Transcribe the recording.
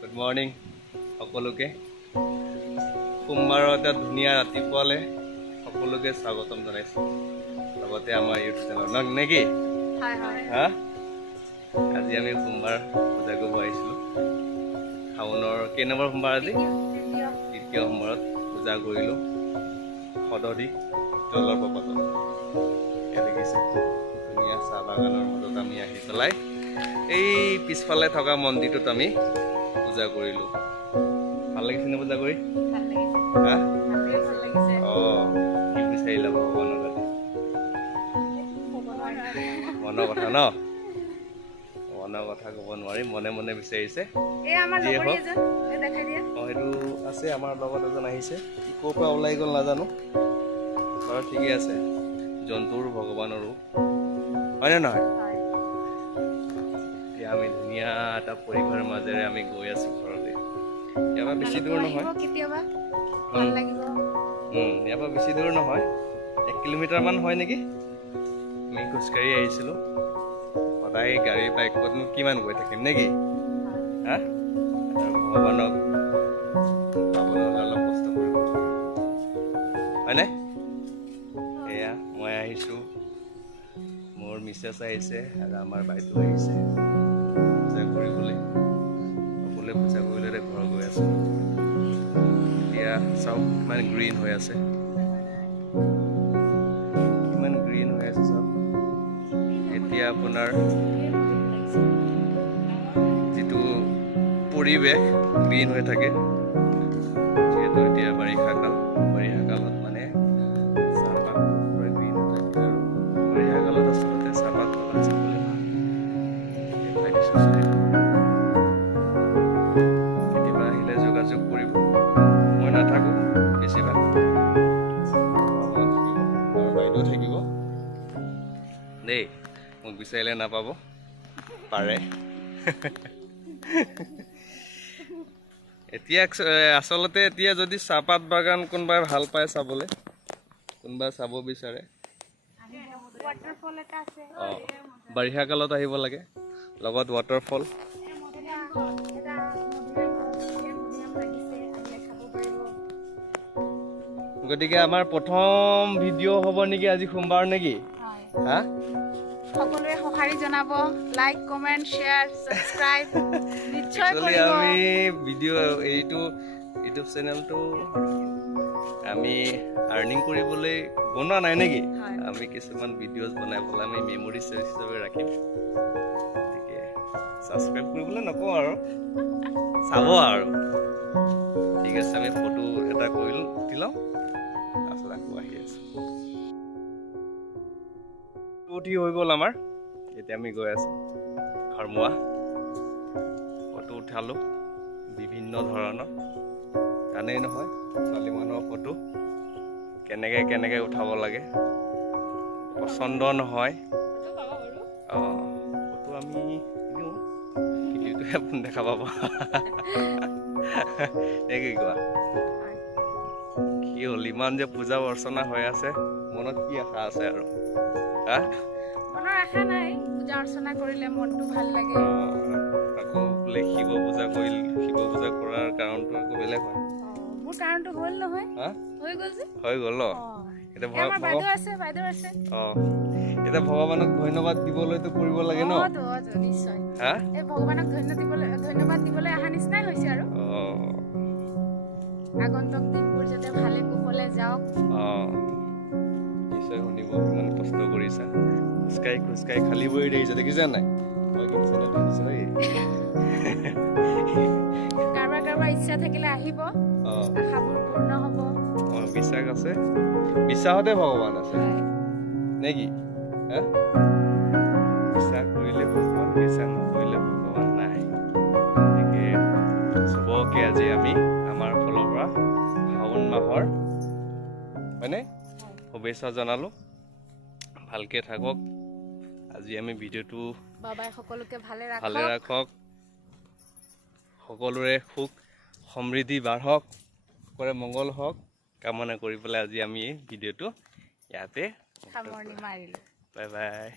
good morning সকলোকে সোমবাৰৰ এটা ধুনীয়া ৰাতিপুৱালে সকলোকে স্বাগতম জনাইছোঁ লগতে আমাৰ ইউটিউব চেনেল নেকি হা আজি আমি সোমবাৰ পূজা কৰিব আহিছিলোঁ শাওনৰ কেই নম্বৰ সোমবাৰ আজি দ্বিতীয় সোমবাৰত পূজা কৰিলোঁ সদধি জলৰ প্ৰপাতত দেখিছে ধুনীয়া চাহ বাগানৰ মাজত আমি আহি পেলাই এই পিছফালে থকা মন্দিৰটোত আমি পূজা কৰিলোঁ ভাল লাগিছে নে পূজা কৰি হা কি বিচাৰিলা ভগৱানৰ কাছে মনৰ কথা ন মনৰ কথা ক'ব নোৱাৰি মনে মনে বিচাৰিছে যিয়ে হওক সেইটো আছে আমাৰ লগত এজন আহিছে ক'ৰ পৰা ওলাই গ'ল নাজানো ঘৰত ঠিকে আছে জন্তুৰ ভগৱানৰো হয়নে নহয় এতিয়া আমি ধুনীয়া এটা পৰিৱেশৰ মাজেৰে আমি গৈ আছোঁ ঘৰলৈ ইয়াৰ পৰা বেছি দূৰ নহয় ইয়াৰ পৰা বেছি দূৰ নহয় 1 কিলোমিটাৰমান হয় নেকি আমি খোজকাঢ়ি আহিছিলোঁ সদায় গাড়ী বাইকতনো কিমান গৈ থাকিম নেকি হা ভগৱানক পাবলৈ অলপ কষ্ট কৰিব হয়নে এয়া মই আহিছোঁ মোৰ মিছেছ আহিছে আৰু আমাৰ বাইদেউ আহিছে পূজা কৰিবলৈ সকলোৱে পূজা কৰিলে ঘৰ গৈ আছে এতিয়া চাওক কিমান গ্ৰীণ হৈ আছে কিমান গ্ৰীণ হৈ আছে চাওক এতিয়া আপোনাৰ যিটো পৰিৱেশ গ্ৰীণ হৈ থাকে যিহেতু এতিয়া বাৰিষা কালত মানে চাহপাত পুৰা গ্ৰীণ হৈ থাকে আৰু বাৰিষা কালত আচলতে চাহপাত বাগান চাবলৈ ভাল দেখাই দিছোঁ কেতিয়াবা আহিলে যোগাযোগ কৰিব মই নাথাকোঁ বেছিভাগ বাইদেউ থাকিব দেই মোক বিচাৰিলে নাপাব পাৰে এতিয়া আচলতে এতিয়া যদি চাহপাত বাগান কোনোবাই ভাল পায় চাবলৈ কোনোবাই চাব বিচাৰে বাৰিষা কালত আহিব লাগে লগত ৱাটাৰফল গতিকে আমাৰ প্ৰথম ভিডিঅ' হ'ব নেকি আজি সোমবাৰ নেকি হা সকলোৱে সঁহাৰি জনাব লাইক কমেন্ট শেয়াৰ সাবস্ক্ৰাইব নিশ্চয় কৰিব আমি ভিডিঅ' এইটো ইউটিউব চেনেলটো আমি আৰ্নিং কৰিবলৈ বনোৱা নাই নেকি আমি কিছুমান ভিডিঅ'জ বনাই পেলাই আমি মেমৰি হিচাপে ৰাখিম গতিকে ছাবস্ক্ৰাইব কৰিবলৈ নকওঁ আৰু চাব আৰু ঠিক আছে আমি ফটো এটা কৰিলোঁ উঠি লওঁ তাৰপিছত আকৌ আহি আছোঁ উঠি হৈ গ'ল আমাৰ এতিয়া আমি গৈ আছোঁ ঘৰমুৱা ফটো উঠালোঁ বিভিন্ন ধৰণৰ জানেই নহয় ছোৱালী মানুহৰ ফটো কেনেকৈ উঠাব লাগে পচন্দ নহয় ফটো আমি দিওঁ ভিডিঅ'টোহে আপুনি দেখা পাব কি কোৱা কি হ'ল ইমান যে পূজা অৰ্চনা হৈ আছে মনত কি আশা আছে আৰু মনৰ আশা নাই পূজা অৰ্চনা কৰিলে মনটো ভাল লাগে আকৌ বোলে শিৱ পূজা কৰাৰ কাৰণটো আকৌ বেলেগ হয় মোৰ কাৰণটো হ'ল নহয় হৈ গ'ল ন এতিয়া বাইদেউ আছে এতিয়া ভগৱানক ধন্যবাদ দিবলৈতো কৰিব লাগে ন নিশ্চয় এই ভগৱানক ধন্যবাদ দিবলৈ অহা নিচিনাই হৈছে আৰু আগন্তুক দিনবোৰ যাতে ভালে কুশলে যাওক নিশ্চয় শুনিব ইমান কষ্ট কৰিছা খোজকাঢ়ি খালী ভৰি দেখিছা দেখিছা নাই কাৰোবাৰ ইচ্ছা থাকিলে আহিব আশাবোৰ পূৰ্ণ হ'ব বিশ্বাস আছে বিশ্বাসতে ভগৱান আছে নেকি বিশ্বাস কৰিলে ভগৱান বিশ্বাস নকৰিলে ভগৱান নাই গতিকে চবকে আজি আমি আমাৰ ফালৰ পৰা শাওণ মাহৰ হয়নে শুভেচ্ছা জনালোঁ ভালকে থাকক আজি আমি ভিডিঅ'টো বাবাই সকলোকে ভালে ৰাখক সকলোৰে সুখ সমৃদ্ধি বাঢ়ক সকলোৰে মংগল হওক কামনা কৰি পেলাই আজি আমি ভিডিঅ'টো ইয়াতে সামৰণি মাৰিলোঁ বাই বাই